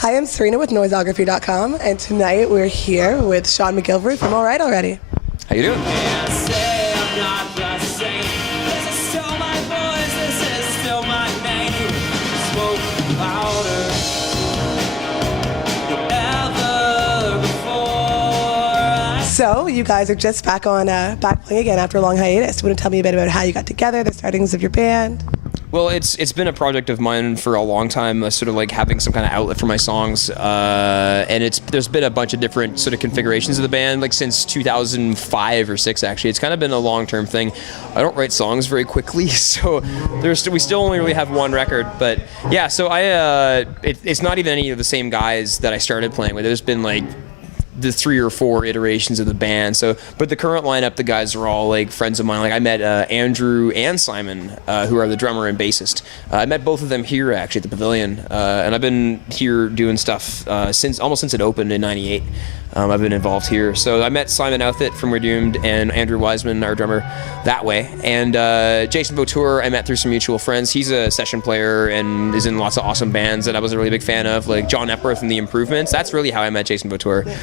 Hi, I'm Sarina with Noisography.com, and tonight we're here with Sean MacGillivray from All Right Already. How you doing? So, you guys are just back playing again after a long hiatus. You want to tell me a bit about how you got together, the startings of your band? Well, it's been a project of mine for a long time, sort of like having some kind of outlet for my songs, and there's been a bunch of different sort of configurations of the band, like since 2005 or 6 actually. It's kind of been a long-term thing. I don't write songs very quickly, so we still only really have one record, but yeah. So it's not even any of the same guys that I started playing with. There's been like the 3 or 4 iterations of the band. So, but the current lineup, the guys are all like friends of mine. Like I met Andrew and Simon, who are the drummer and bassist. I met both of them here actually at the Pavilion, and I've been here doing stuff almost since it opened in '98. I've been involved here. So I met Simon Outfit from We're Doomed and Andrew Wiseman, our drummer, that way. And Jason Vautour I met through some mutual friends. He's a session player and is in lots of awesome bands that I was a really big fan of, like John Epworth and The Improvements. That's really how I met Jason Vautour,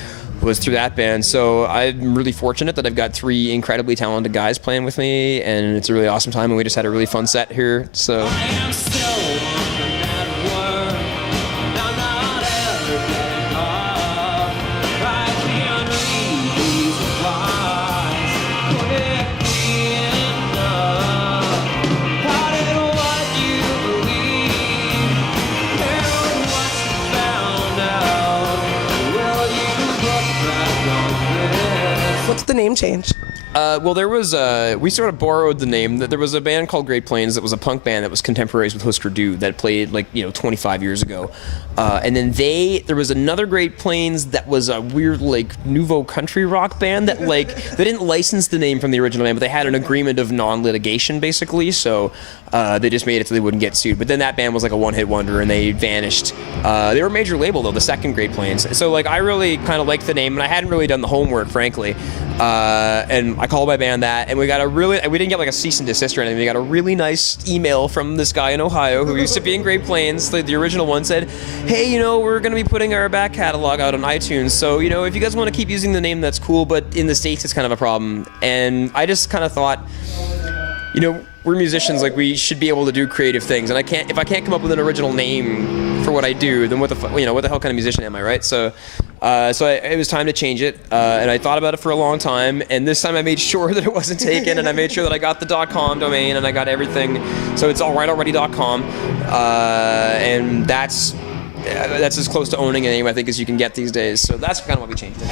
was through that band. So I'm really fortunate that I've got 3 incredibly talented guys playing with me, and it's a really awesome time, and we just had a really fun set here. So. What's the name change? Well, there was we sort of borrowed the name. There was a band called Great Plains that was a punk band that was contemporaries with Husker Du that played 25 years ago, and then there was another Great Plains that was a weird nouveau country rock band that they didn't license the name from the original band, but they had an agreement of non-litigation basically, so they just made it so they wouldn't get sued. But then that band was like a one-hit wonder and they vanished. They were a major label though, the second Great Plains. So I really kind of liked the name, and I hadn't really done the homework frankly, and I called my band that, and we didn't get like a cease and desist or anything. We got a really nice email from this guy in Ohio who used to be in Great Plains. The original one said, hey, we're going to be putting our back catalog out on iTunes, so if you guys want to keep using the name, that's cool, but in the States it's kind of a problem. And I just kind of thought, we're musicians, we should be able to do creative things, and if I can't come up with an original name for what I do, then what the hell kind of musician am I, right? So it was time to change it, and I thought about it for a long time, and this time I made sure that it wasn't taken, and I made sure that I got the .com domain, and I got everything, so it's allrightalready.com, and that's as close to owning a name I think as you can get these days, so that's kind of why we changed it.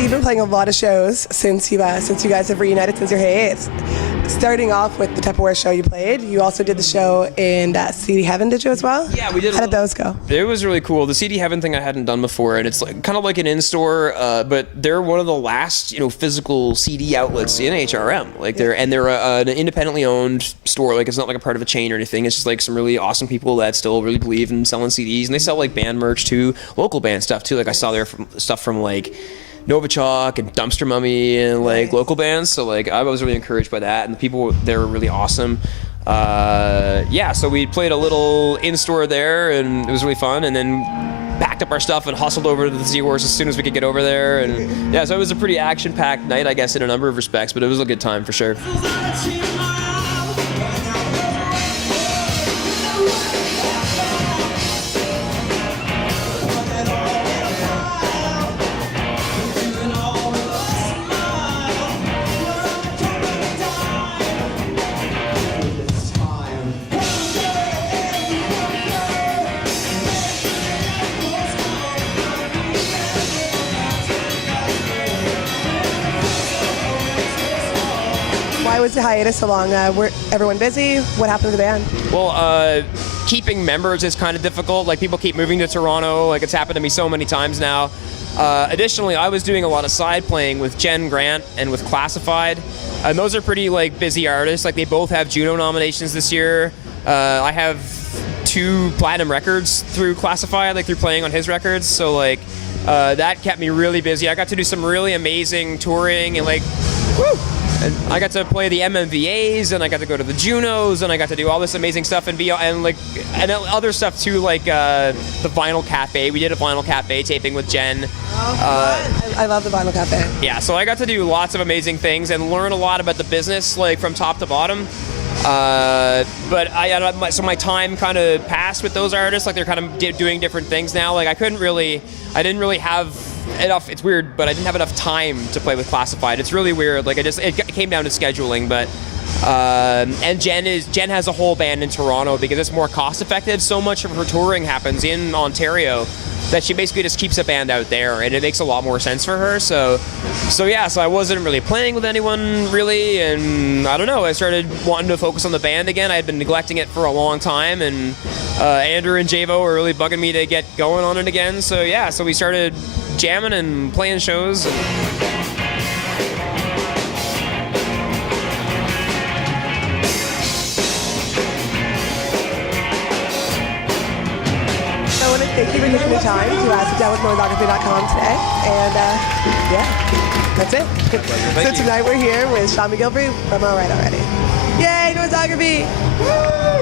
You've been playing a lot of shows since you guys have reunited since your hiatus. Starting off with the Tupperware show you played, you also did the show in CD Heaven, did you as well? Yeah, we did. How did those go? It was really cool. The CD Heaven thing I hadn't done before, and it's kind of like an in-store, but they're one of the last physical CD outlets in HRM. They're an independently owned store. It's not like a part of a chain or anything. It's just some really awesome people that still really believe in selling CDs, and they sell band merch too, local band stuff too. I saw their stuff from Novichok and Dumpster Mummy and local bands, so I was really encouraged by that, and the people there were really awesome. So we played a little in-store there, and it was really fun, and then packed up our stuff and hustled over to the Seahorse as soon as we could get over there, and so it was a pretty action-packed night, I guess, in a number of respects, but it was a good time for sure. Why was the hiatus so long? Were everyone busy? What happened to the band? Well, keeping members is kind of difficult. Like, people keep moving to Toronto. Like, it's happened to me so many times now. Additionally, I was doing a lot of side playing with Jen Grant and with Classified. And those are pretty, like, busy artists. Like, they both have Juno nominations this year. I have 2 platinum records through Classified, like, through playing on his records. So, like, that kept me really busy. I got to do some really amazing touring and, like, woo! And I got to play the MMVAs, and I got to go to the Junos, and I got to do all this amazing stuff and other stuff too, like the Vinyl Cafe. We did a Vinyl Cafe taping with Jen. I love the Vinyl Cafe. Yeah, so I got to do lots of amazing things and learn a lot about the business, like, from top to bottom. But so my time kind of passed with those artists. Like, they're kind of doing different things now. Like, I didn't really have enough. It's weird, but I didn't have enough time to play with Classified. It's really weird. Like, it came down to scheduling. But and Jen has a whole band in Toronto because it's more cost effective. So much of her touring happens in Ontario that she basically just keeps a band out there, and it makes a lot more sense for her. So I wasn't really playing with anyone really, and I don't know. I started wanting to focus on the band again. I had been neglecting it for a long time, and Andrew and Javo were really bugging me to get going on it again. So we started jamming and playing shows. Thank you for taking the time to sit down with Noisography.com today. And that's it. So tonight we're here with Sean MacGillivray from All Right Already. Yay, Noisography! Woo!